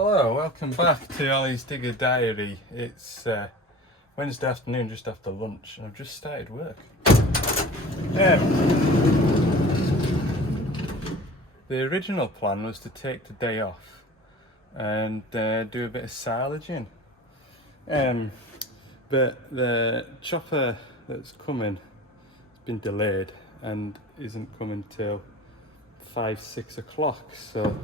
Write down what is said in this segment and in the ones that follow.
Hello, welcome back to Ollie's Digger Diary. It's Wednesday afternoon, just after lunch, and I've just started work. The original plan was to take the day off and do a bit of silaging. But the chopper that's coming has been delayed and isn't coming till 5-6 o'clock, so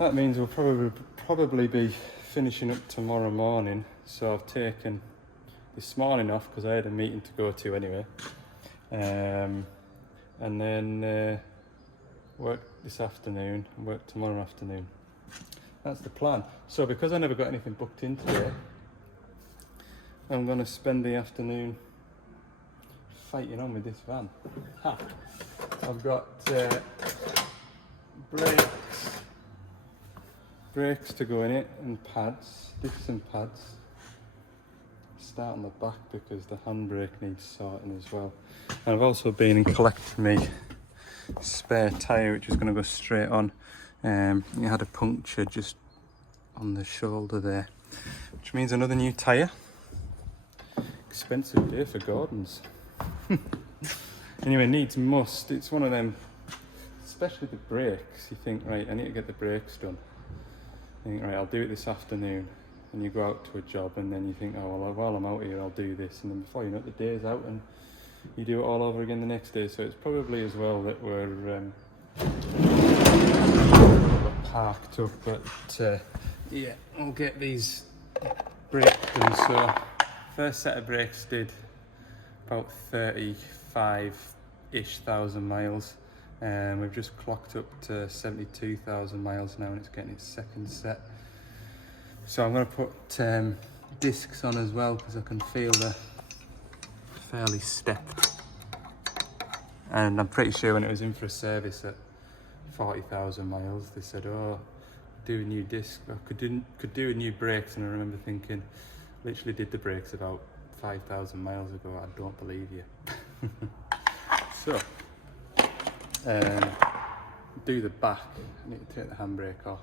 that means we'll probably be finishing up tomorrow morning. So I've taken this morning off because I had a meeting to go to anyway, and then work this afternoon and work tomorrow afternoon. That's the plan. So because I never got anything booked in today, I'm going to spend the afternoon fighting on with this van. I've got brakes to go in it and pads, diffs and pads. Start on the back because the handbrake needs sorting as well. And I've also been and collected my spare tyre, which is going to go straight on. It had a puncture just on the shoulder there, which means another new tyre. Expensive day for Gordon's. Anyway, needs must. It's one of them, especially the brakes. You think, right, I need to get the brakes done. You think, right, I'll do it this afternoon. And you go out to a job and then you think, oh, well, while I'm out here, I'll do this. And then before you know it, the day's out and you do it all over again the next day. So it's probably as well that we're parked up. But yeah, I'll get these brakes done. So first set of brakes did about 35-ish thousand miles. We've just clocked up to 72,000 miles now and it's getting its second set. So I'm going to put discs on as well because I can feel they're fairly stepped. And I'm pretty sure when it was in for a service at 40,000 miles, they said, oh, do a new disc. I could do a new brakes, and I remember thinking, literally did the brakes about 5,000 miles ago, I don't believe you. So, do the back. I need to take the handbrake off,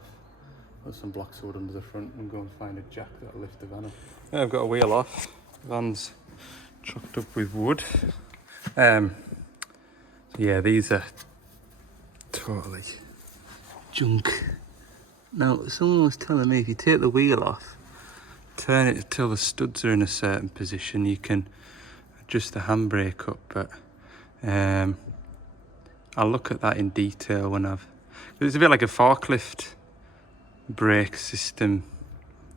put some black soda under the front and go and find a jack that'll lift the van up. I've got a wheel off, the van's chocked up with wood. Yeah, these are totally junk. Now, someone was telling me if you take the wheel off, turn it until the studs are in a certain position, you can adjust the handbrake up, but I'll look at that in detail when it's a bit like a forklift brake system.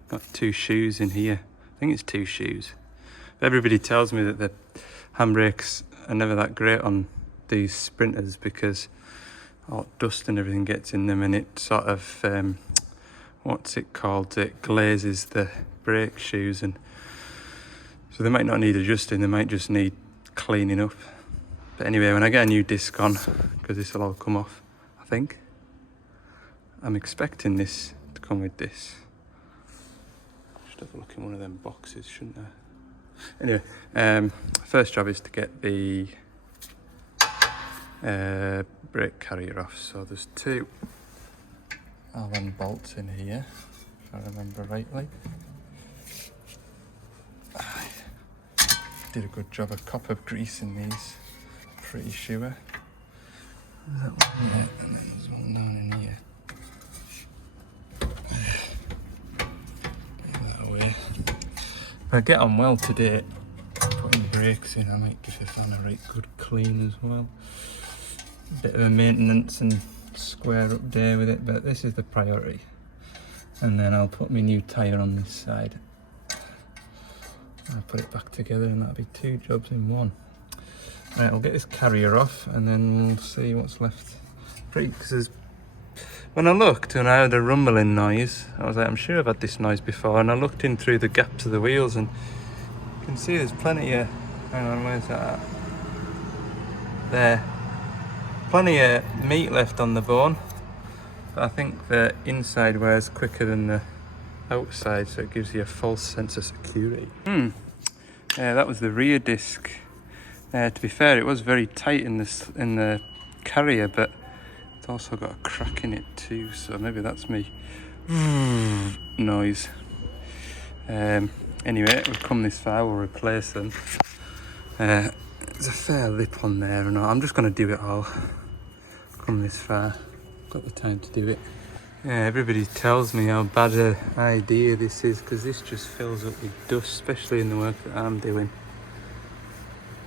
Got two shoes in here. I think it's two shoes. But everybody tells me that the handbrakes are never that great on these sprinters because all dust and everything gets in them and it sort of, what's it called? It glazes the brake shoes, and so they might not need adjusting, they might just need cleaning up. But anyway, when I get a new disc on, because this will all come off, I think. I'm expecting this to come with this. Should have a look in one of them boxes, shouldn't I? Anyway, first job is to get the brake carrier off. So there's two Allen bolts in here, if I remember rightly. I did a good job of copper greasing these. Pretty sure. That one there, and then there's one down in here. Get that away. If I get on well today, putting brakes in, I might give the van a right good clean as well. A bit of a maintenance and square up day with it, but this is the priority. And then I'll put my new tyre on this side. I'll put it back together and that'll be two jobs in one. Right, I'll get this carrier off and then we'll see what's left. Because when I looked and I heard a rumbling noise, I was like, I'm sure I've had this noise before, and I looked in through the gaps of the wheels and you can see there's plenty of, hang on, where's that at? There. Plenty of meat left on the bone, but I think the inside wears quicker than the outside, so it gives you a false sense of security. That was the rear disc. To be fair, it was very tight in the carrier, but it's also got a crack in it too, so maybe that's me noise. Anyway, we've come this far, we'll replace them. There's a fair lip on there and all. I'm just going to do it all. Come this far, got the time to do it. Yeah, everybody tells me how bad an idea this is because this just fills up with dust, especially in the work that I'm doing.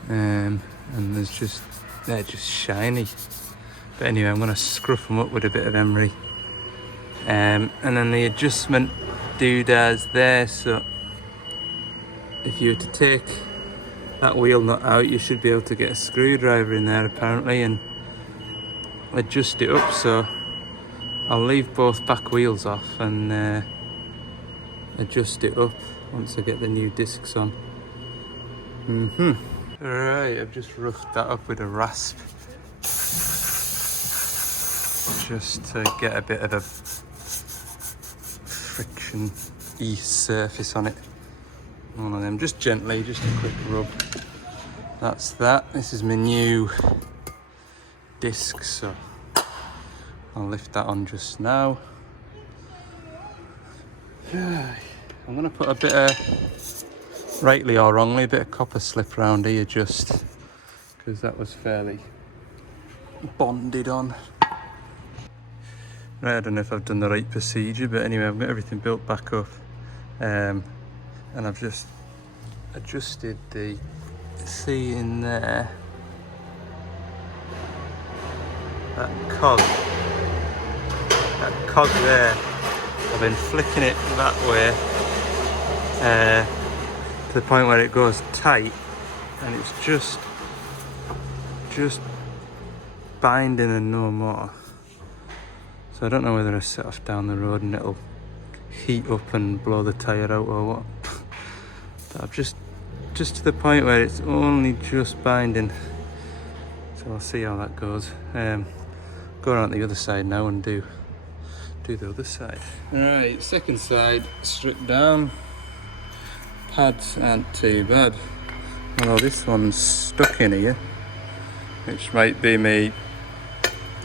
And they're just shiny. But anyway, I'm going to scruff them up with a bit of emery. And then the adjustment doodads there, so if you were to take that wheel nut out, you should be able to get a screwdriver in there apparently and adjust it up. So I'll leave both back wheels off and adjust it up once I get the new discs on. Right, I've just roughed that up with a rasp just to get a bit of a friction-y surface on it. One of them, just gently, just a quick rub. That's that. This is my new disc, so I'll lift that on just now. I'm gonna put a bit of, rightly or wrongly, a bit of copper slip around here just because that was fairly bonded on. Right, I don't know if I've done the right procedure, but anyway, I've got everything built back up. And I've just adjusted the C in there. That cog there, I've been flicking it that way to the point where it goes tight, and it's just binding and no more. So I don't know whether I set off down the road and it'll heat up and blow the tyre out or what. But I've just to the point where it's only just binding. So I'll see how that goes. Go around the other side now and do the other side. Alright, second side stripped down. Pads aren't too bad. Although this one's stuck in here, which might be me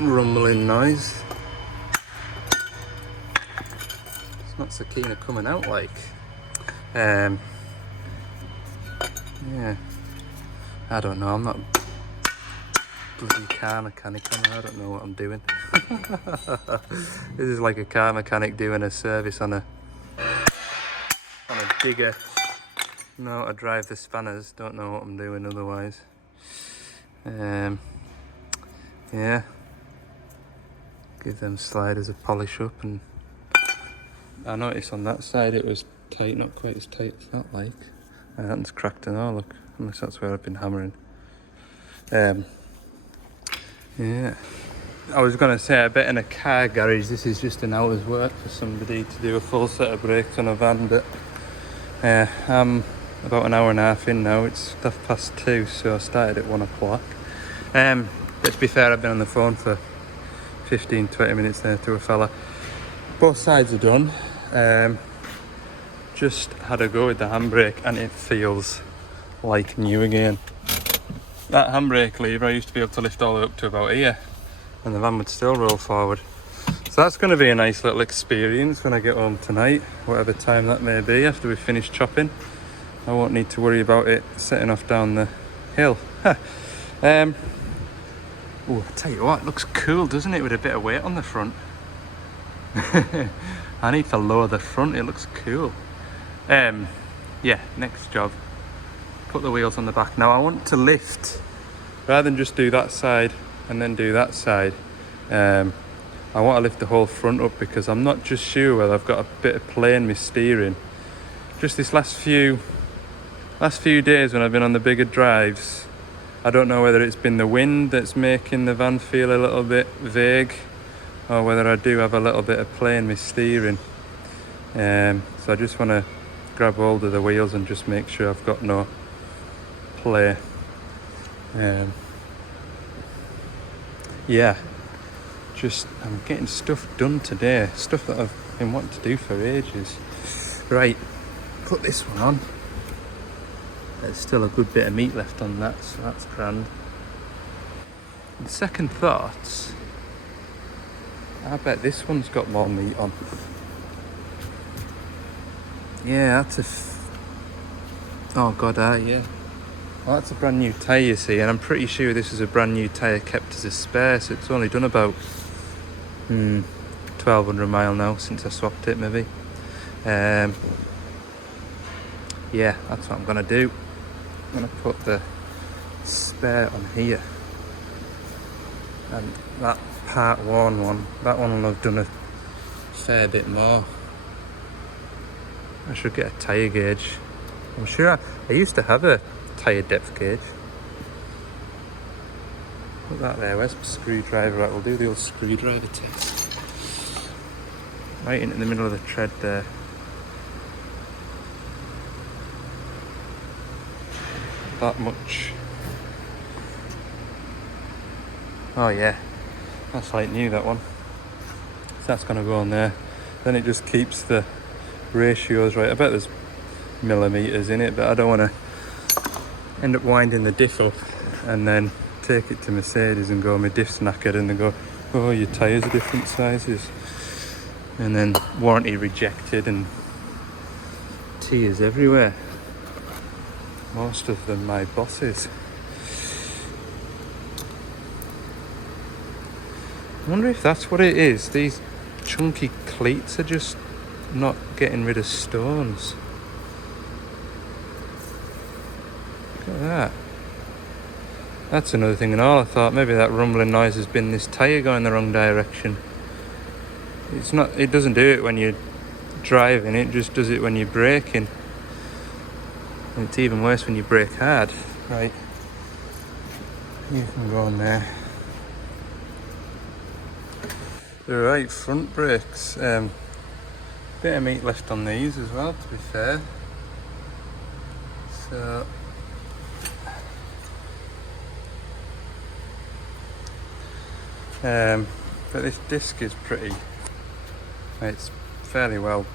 rumbling noise. It's not so keen of coming out like. Yeah, I don't know, I'm not bloody car mechanic, I don't know what I'm doing. This is like a car mechanic doing a service on a digger. Know how to drive the spanners, don't know what I'm doing otherwise. Yeah, give them sliders a polish up, and I noticed on that side it was tight, not quite as tight as that like. That's cracked and all, look, unless that's where I've been hammering. Yeah, I was going to say, I bet in a car garage this is just an hour's work for somebody to do a full set of brakes on a van, but I'm about an hour and a half in now. It's 2:30, so I started at 1 o'clock. Let's be fair, I've been on the phone for 15-20 minutes there to a fella. Both sides are done. Just had a go with the handbrake and it feels like new again. That handbrake lever I used to be able to lift all the way up to about here and the van would still roll forward. So that's going to be a nice little experience when I get home tonight, whatever time that may be after we finish chopping. I won't need to worry about it setting off down the hill. Oh, I tell you what, it looks cool, doesn't it, with a bit of weight on the front. I need to lower the front, it looks cool. Yeah, next job, put the wheels on the back. Now I want to lift, rather than just do that side and then do that side, I want to lift the whole front up because I'm not just sure whether I've got a bit of play in my steering. Just this last few days when I've been on the bigger drives, I don't know whether it's been the wind that's making the van feel a little bit vague or whether I do have a little bit of play in my steering. So I just want to grab hold of the wheels and just make sure I've got no play. Yeah, just I'm getting stuff done today, stuff that I've been wanting to do for ages. Right, put this one on. There's still a good bit of meat left on that, so that's grand. And second thoughts, I bet this one's got more meat on. Yeah, that's oh god, yeah. Well, that's a brand new tyre, you see, and I'm pretty sure this is a brand new tyre kept as a spare, so it's only done about 1200 mile now since I swapped it, maybe. Yeah, that's what I'm gonna do. I'm gonna put the spare on here, and that part one, that one will have done a fair bit more. I should get a tyre gauge. I'm sure I used to have a tyre depth gauge. Put that there. Where's my screwdriver? Right, we'll do the old screwdriver test. Right into the middle of the tread there. That much. Oh yeah, that's like new, that one. So that's gonna go on there. Then it just keeps the ratios right. I bet there's millimeters in it, but I don't want to end up winding the diff up and then take it to Mercedes and go, my diff's knackered, and they go, oh, your tyres are different sizes, and then warranty rejected and tears everywhere. Most of them my bosses. I wonder if that's what it is. These chunky cleats are just not getting rid of stones. Look at that. That's another thing and all. I thought maybe that rumbling noise has been this tyre going the wrong direction. It's not. It doesn't do it when you're driving, it just does it when you're braking. And it's even worse when you brake hard. Right, you can go on there. The right front brakes. Bit of meat left on these as well, to be fair. So but this disc is pretty, it's fairly well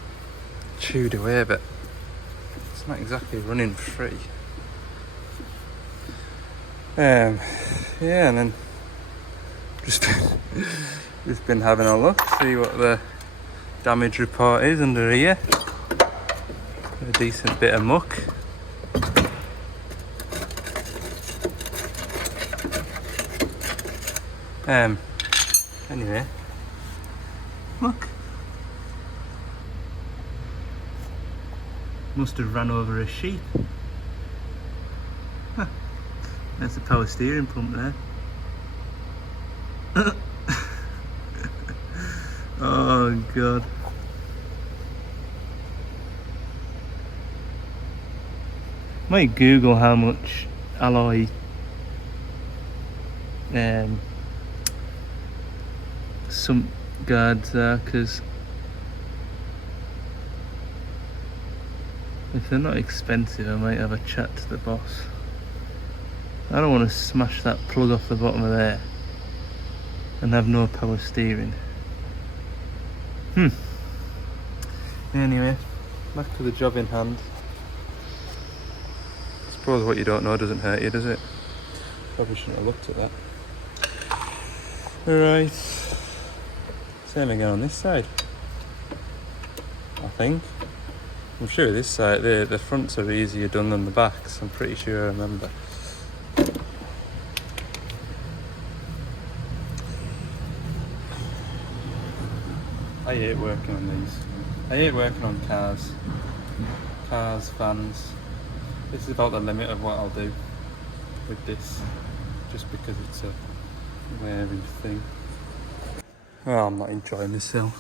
chewed away, but it's not exactly running free. Yeah, and then just been having a look, see what the damage report is under here. A decent bit of muck. Anyway, look. Must have ran over a sheep. Huh. That's a power steering pump there. Oh god. Might Google how much alloy some guards are, because if they're not expensive I might have a chat to the boss. I don't want to smash that plug off the bottom of there and have no power steering. Anyway, back to the job in hand. I suppose what you don't know doesn't hurt you, does it? Probably shouldn't have looked at that. Alright, same again on this side, I think. I'm sure this side, the fronts are easier done than the backs, I'm pretty sure I remember. I hate working on these. I hate working on cars, vans. This is about the limit of what I'll do with this, just because it's a wearing thing. Oh, I'm not enjoying this hill.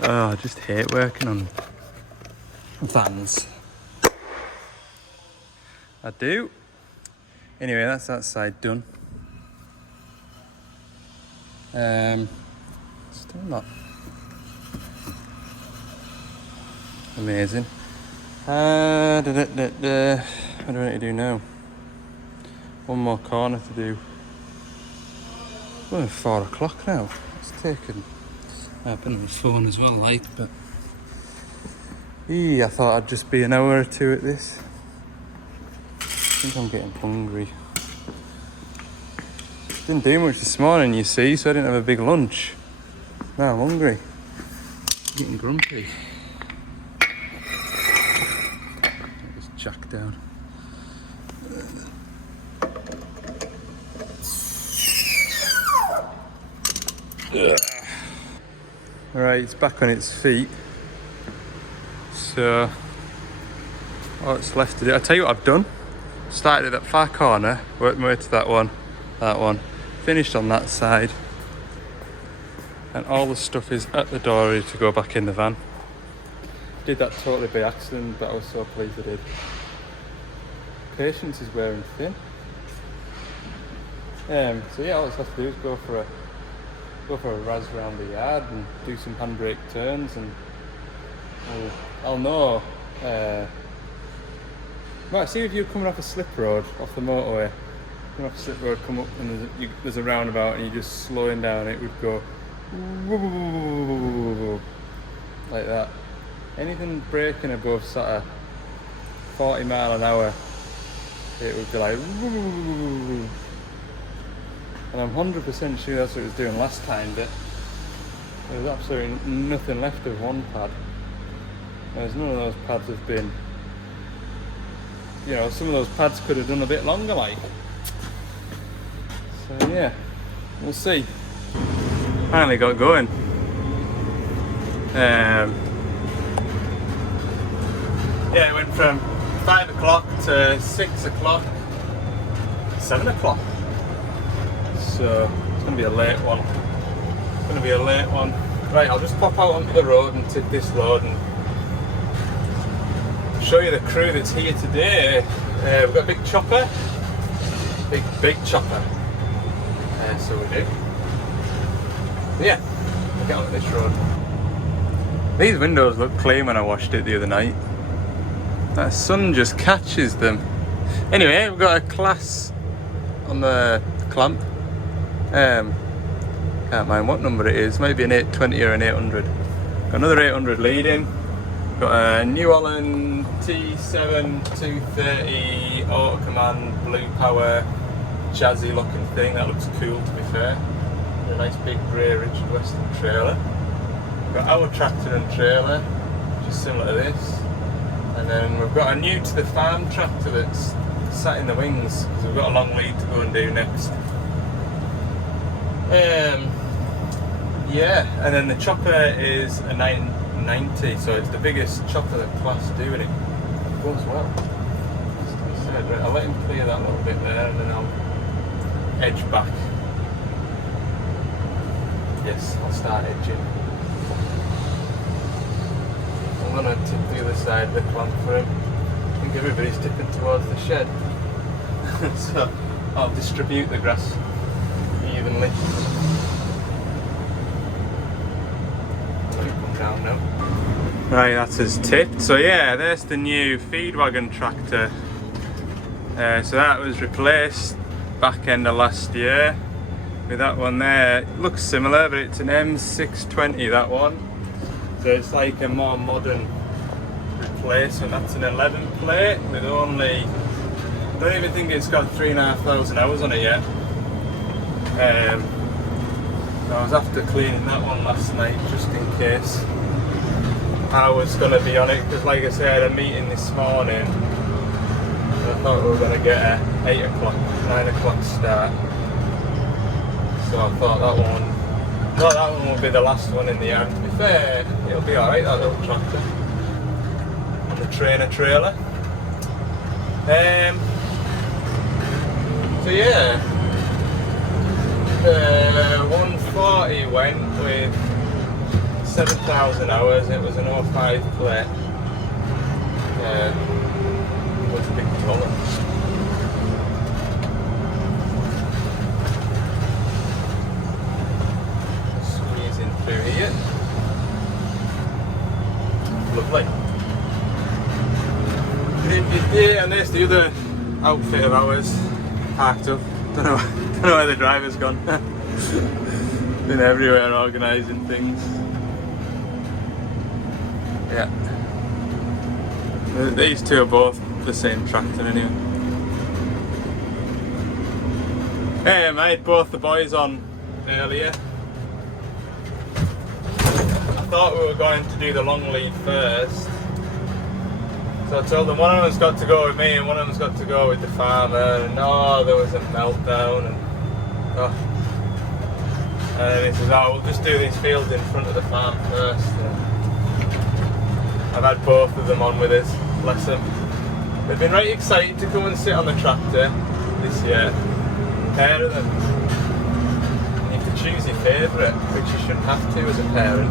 Oh, I just hate working on vans. I do. Anyway, that's that side done. Still not amazing. What do I need to do now? One more corner to do. Well, 4 o'clock now. It's taken. I've been on the phone as well, like, but I thought I'd just be an hour or two at this. I think I'm getting hungry. Didn't do much this morning, you see, so I didn't have a big lunch. Now I'm hungry. Getting grumpy. Just jack down. Alright, it's back on its feet. So, what's left to do? I'll tell you what I've done. Started at that far corner, worked my way to that one, finished on that side, and all the stuff is at the door ready to go back in the van. Did that totally by accident, but I was so pleased I did. Patience is wearing thin. So yeah, all I have to do is go for a razz around the yard and do some handbrake turns, and I'll know. Right, see if you're coming off a slip road, off the motorway, coming off a slip road, come up and there's a roundabout and you're just slowing down, it would go like that. Anything braking above sort of 40 mile an hour, it would be like, and I'm 100% sure that's what it was doing last time, but there was absolutely nothing left of one pad. Whereas none of those pads have been, you know, some of those pads could have done a bit longer, like. So yeah, we'll see. Finally got going. Yeah, it went from 5 o'clock to 6 o'clock, 7 o'clock. So it's going to be a late one. Right, I'll just pop out onto the road and tip this load and show you the crew that's here today. We've got a big chopper. Big chopper. So we do. Yeah, we'll get onto this road. These windows look clean when I washed it the other night. That sun just catches them. Anyway, we've got a class on the clamp. Can't mind what number it is, maybe an 820 or an 800. Got another 800 leading. Got a New Holland T7 230 auto command blue power jazzy looking thing. That looks cool, to be fair. A nice big grey Richard Western trailer. Got our tractor and trailer, which is similar to this. And then we've got a new to the farm tractor that's sat in the wings because we've got a long lead to go and do next. Yeah, and then the chopper is a 990, so it's the biggest chopper that class do, and it goes well. Right, I'll let him clear that little bit there, and then I'll edge back. Yes, I'll start edging. I'm gonna tip the other side of the clamp for him. I think everybody's tipping towards the shed, so I'll distribute the grass evenly. Down now. Right, that's his tipped. So yeah, there's the new feed wagon tractor. So that was replaced back end of last year with that one there. It looks similar, but it's an M620, that one. So it's like a more modern replacement. That's an 11 plate with only, I don't even think it's got 3,500 hours on it yet. I was after cleaning that one last night just in case I was going to be on it, because like I said, I had a meeting this morning and I thought we were going to get a 8 o'clock, 9 o'clock start. So I thought that one would be the last one in the yard. To be fair, it'll be alright, that little tractor. And the trainer trailer. So yeah. The 140 went with 7,000 hours. It was an 05 plate. Was a big toilet. Squeezing through here. Lovely. And there's the other outfit of ours parked up. Don't know where the driver's gone. Been everywhere organising things. Yeah. These two are both the same tractor anyway. Hey, I had both the boys on earlier. thought we were going to do the long lead first. So I told them one of them's got to go with me and one of them's got to go with the farmer, and there was a meltdown, and he says, we'll just do these fields in front of the farm first. I've had both of them on with us, bless them. They've been right excited to come and sit on the tractor this year, a pair of them. You have to choose your favourite, which you shouldn't have to as a parent.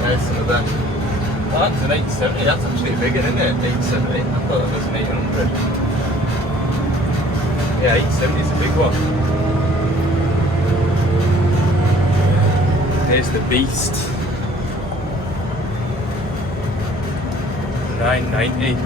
There's some of them. That's an 870, that's actually bigger, isn't it? 870, I thought that was an 800. Yeah, 870 is a big one. Here's the beast. 990.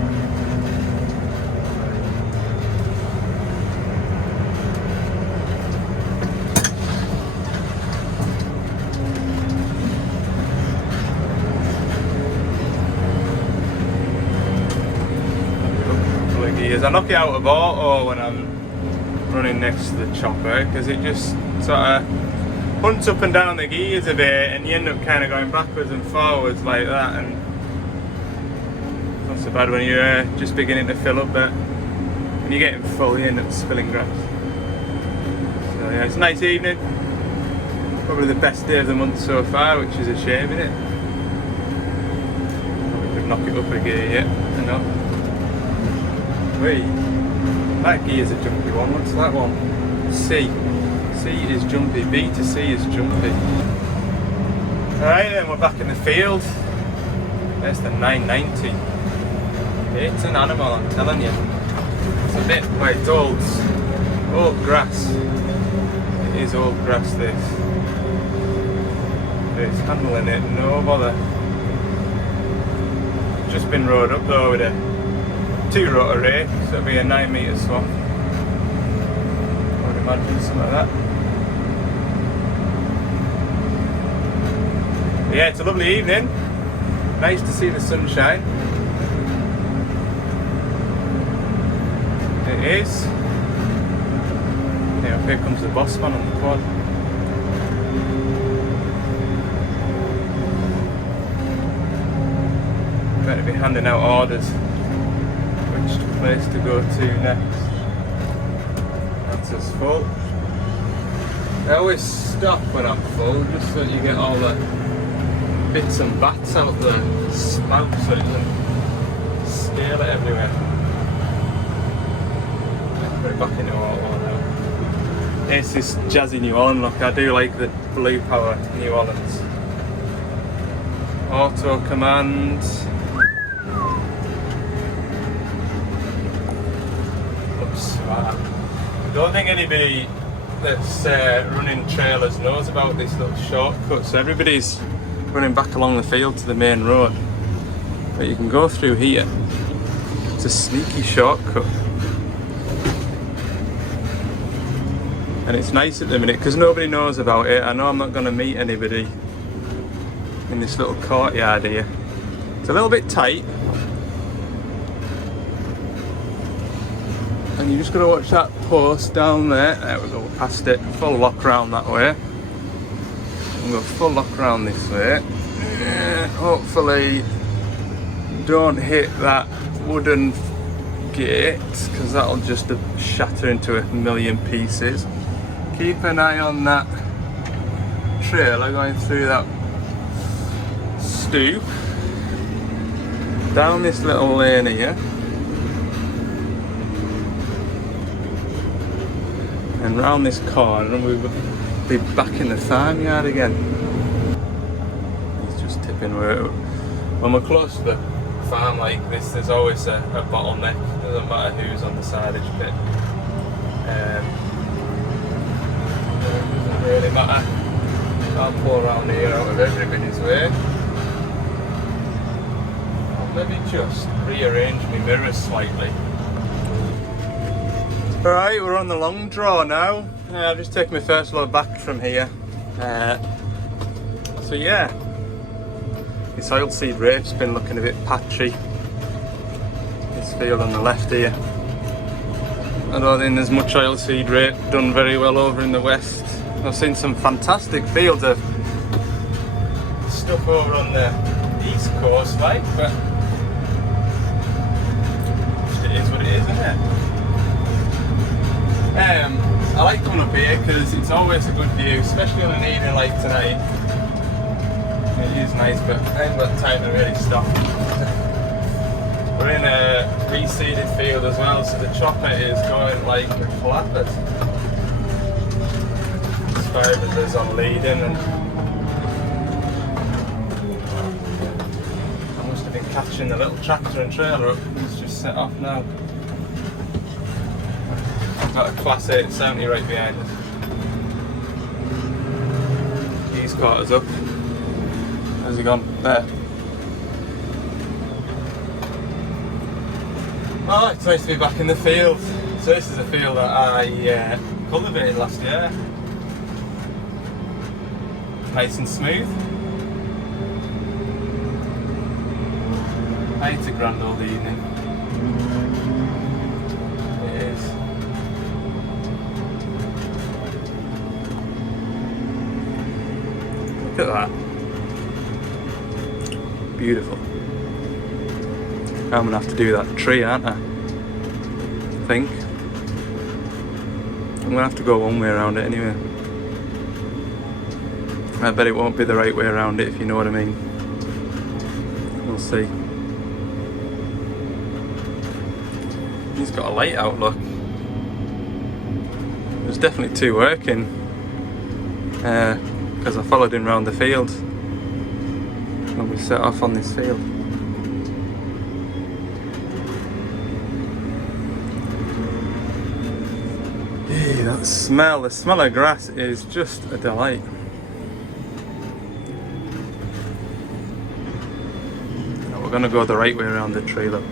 I knock it out of auto when I'm running next to the chopper, because it just sort of hunts up and down the gears a bit and you end up kind of going backwards and forwards like that, and it's not so bad when you're just beginning to fill up, but when you're getting full you end up spilling grass. So yeah, it's a nice evening, probably the best day of the month so far, which is a shame, isn't it? Probably could knock it up a gear yet, and not. Wait, that gear's a jumpy one. What's that one? C. C is jumpy. B to C is jumpy. Alright then, we're back in the field. There's the 990. It's an animal, I'm telling you. It's a bit, well, it's old grass. It is old grass, this. But it's handling it, no bother. Just been rode up though with a 2-rotor rake, so it'll be a 9 metre swap. I would imagine something like that. But yeah, it's a lovely evening. Nice to see the sunshine. It is. Yeah, here comes the boss man on the quad. Better be handing out orders. Place to go to next. That's us full. I always stop when I'm full, just so that you get all the bits and bats out the spout so you can scale it everywhere. Put it back into auto now. It's this jazzy New Orleans look. I do like the blue power New Orleans. Auto command. I don't think anybody that's running trailers knows about this little shortcut, so everybody's running back along the field to the main road, but you can go through here. It's a sneaky shortcut and it's nice at the minute because nobody knows about it. I know I'm not going to meet anybody in this little courtyard here. It's a little bit tight, and you just got to watch that post down there. There we go, past it. Full lock round that way. And go full lock round this way. Hopefully don't hit that wooden gate, because that'll just shatter into a million pieces. Keep an eye on that trailer going through that stoop. Down this little lane here. And round this corner, and we'll be back in the farmyard again. It's just tipping. When we're close to the farm like this, there's always a bottleneck. Doesn't matter who's on the silage pit. Doesn't really matter. I'll pull around here out of everybody's way. I'll maybe just rearrange my mirrors slightly. Alright, we're on the long draw now. I've just taken my first load back from here. So yeah, this oilseed rape's been looking a bit patchy. This field on the left here. I don't think there's much oilseed rape done very well over in the west. I've seen some fantastic fields. stuff over on the east coast, like, but it is what it is, isn't it? I like coming up here because it's always a good view, especially on an evening like tonight. It is nice, but I haven't got time to really stop. We're in a reseeded field as well, so the chopper is going like a flappers. As far as there's on leading, and I must have been catching the little tractor and trailer up. It's just set off now. I've got a Class 870 right behind us. He's caught us up. How's he gone? There. Oh, it's nice to be back in the field. So this is a field that I cultivated last year. Nice and smooth. It's a grand old evening. It is. Look at that. Beautiful. I'm gonna have to do that tree, aren't I? I think. I'm gonna have to go one way around it anyway. I bet it won't be the right way around it, if you know what I mean. We'll see. He's got a light out, look. There's definitely two working. Because I followed him round the field when we set off on this field. That smell, the smell of grass is just a delight. Now we're going to go the right way around the tree, look.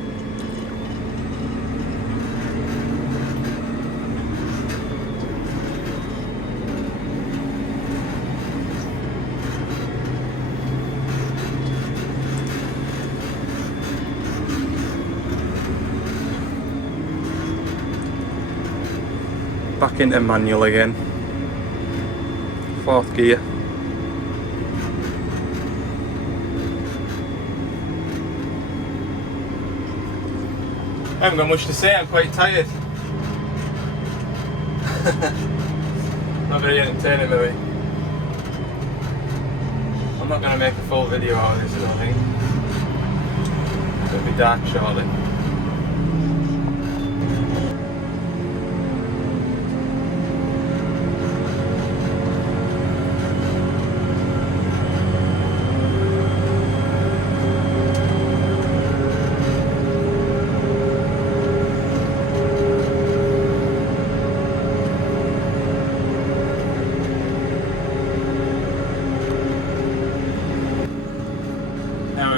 Back into manual again. 4th gear. I haven't got much to say, I'm quite tired. Not very entertaining, maybe. I'm not going to make a full video out of this, I don't think. It'll be dark shortly.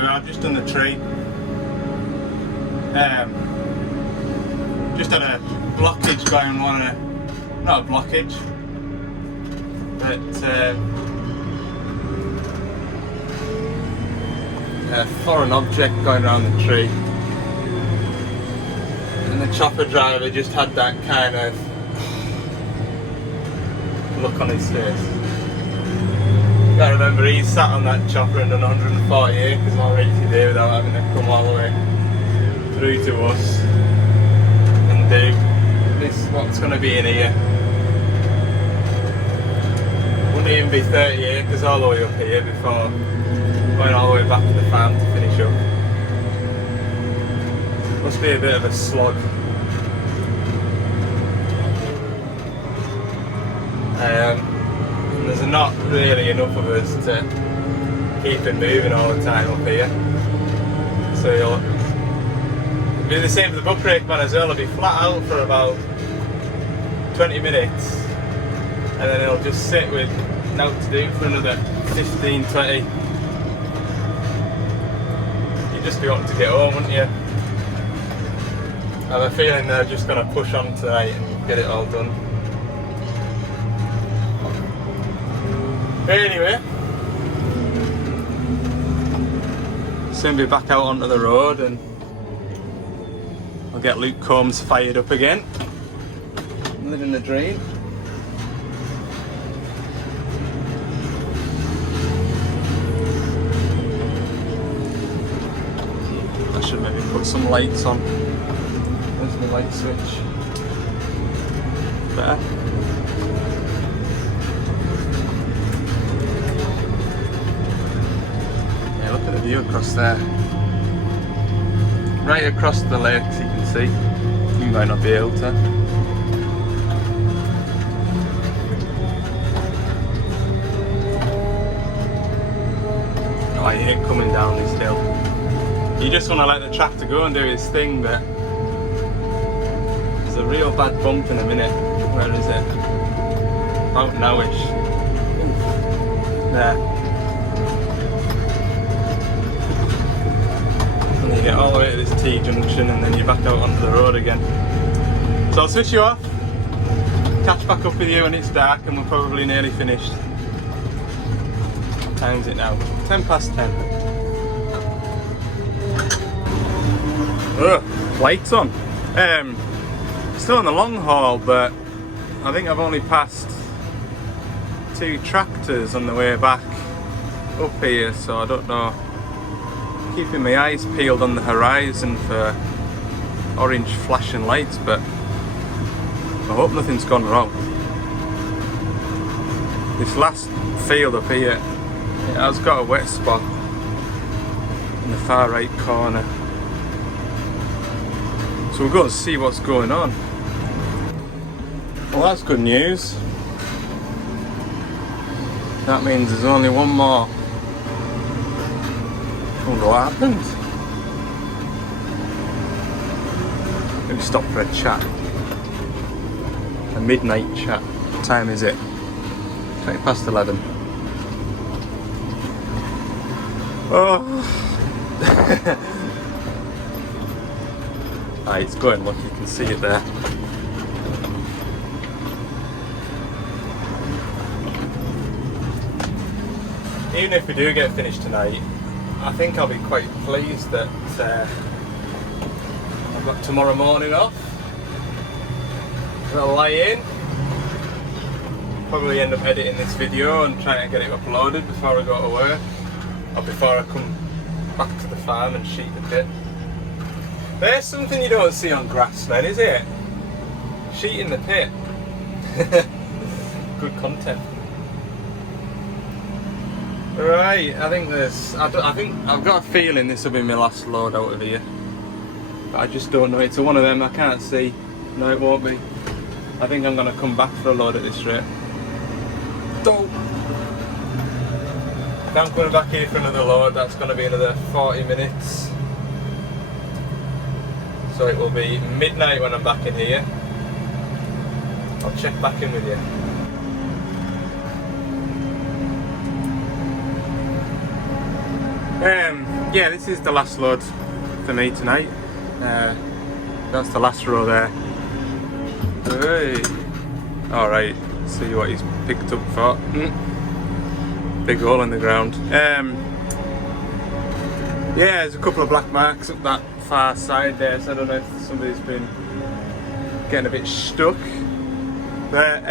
I've just done the tree. Just had a blockage going on, not a blockage, but a foreign object going around the tree. And the chopper driver just had that kind of look on his face. I remember he sat on that chopper and done 140 acres already today without having to come all the way through to us and do this, what's going to be in here. Wouldn't even be 30 acres all the way up here before going all the way back to the farm to finish up. Must be a bit of a slog. There's not really enough of us to keep it moving all the time up here. So it'll be the same as the buck rake man as well. It'll be flat out for about 20 minutes and then it'll just sit with nothing to do for another 15, 20. You'd just be wanting to get home, wouldn't you? I have a feeling they're just going to push on tonight and get it all done. Anyway, soon be back out onto the road and I'll get Luke Combs fired up again. Living the dream. put some lights on. There's the light switch. Better. Yeah, look at the view across there. Right across the lakes you can see. You might not be able to. Oh, I hate coming down this hill. You just want to let the tractor go and do its thing, but there's a real bad bump in a minute. Where is it? About nowish. There. And you get all the way to this T-junction and then you're back out onto the road again. So I'll switch you off, catch back up with you when it's dark and we're probably nearly finished. What time is it now? 10 past 10. Ugh, lights on. Still on the long haul, but I think I've only passed 2 tractors on the way back up here, so I don't know. Keeping my eyes peeled on the horizon for orange flashing lights, but I hope nothing's gone wrong. This last field up here, it has got a wet spot in the far right corner. So we'll go and see what's going on. Well, that's good news. That means there's only one more. I wonder what happened. Maybe stop for a chat. A midnight chat. What time is it? 20 past 11. Oh. Aye, it's going, look, you can see it there. Even if we do get finished tonight, I think I'll be quite pleased that I've got tomorrow morning off. I'll lie in, probably end up editing this video and trying to get it uploaded before I go to work, or before I come back to the farm and sheet the pit. There's something you don't see on grassland, is it? Sheeting the pit. Good content. Right, I think I've got a feeling this will be my last load out of here. But I just don't know, it's one of them I can't see. No, it won't be. I think I'm going to come back for a load at this rate. Don't. If I'm coming back here for another load, that's going to be another 40 minutes. So it will be midnight when I'm back in here. I'll check back in with you. Yeah, this is the last load for me tonight. That's the last row there. Hey. Alright, see what he's picked up for. Big hole in the ground. Yeah, there's a couple of black marks up that far side there, so I don't know if somebody's been getting a bit stuck. But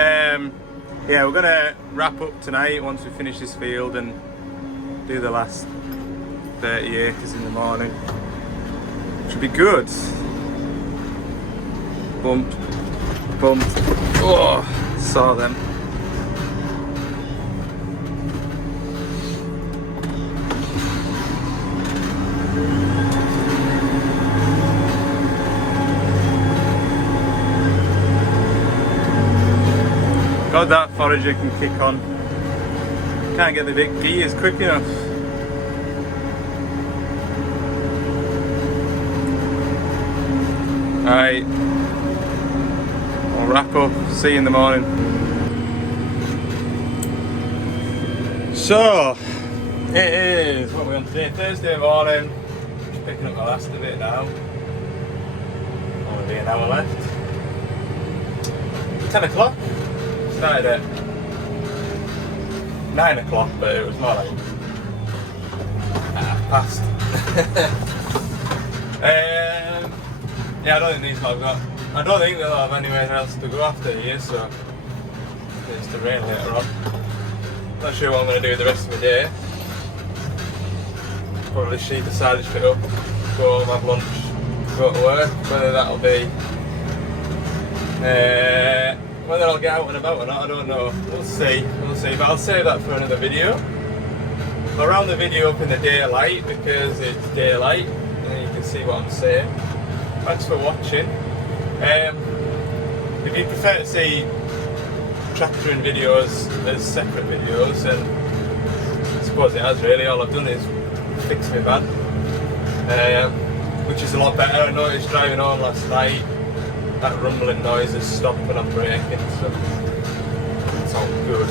yeah, we're gonna wrap up tonight once we finish this field and do the last 30 acres in the morning. Should be good. Bumped. Oh, saw them. God, that forager can kick on. Can't get the big gears quick enough. Alright, I'll wrap up, see you in the morning. So, it is, what are we on today? Thursday morning. Just picking up the last of it now. Only an hour left. 10 o'clock. Started at 9 o'clock, but it was more like past. Yeah, I don't think these lot got. I don't think they'll have anywhere else to go after here, so it's to rain later on. Not sure what I'm going to do the rest of the day. Probably sheet the silage pit up, go home, have lunch, go to work. Whether that'll be whether I'll get out and about or not, I don't know. We'll see. But I'll save that for another video. I'll round the video up in the daylight because it's daylight and you can see what I'm saying. Thanks for watching. If you prefer to see tractoring videos as separate videos, then I suppose it has really. All I've done is fix my van, which is a lot better. I noticed driving home last night, that rumbling noise has stopped when I'm braking, so it's all good.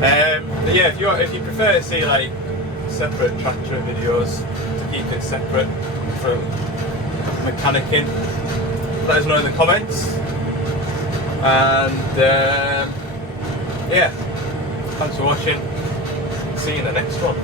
But yeah, if you prefer to see like separate tractor videos to keep it separate from mechanicking, let us know in the comments. And yeah, thanks for watching. See you in the next one.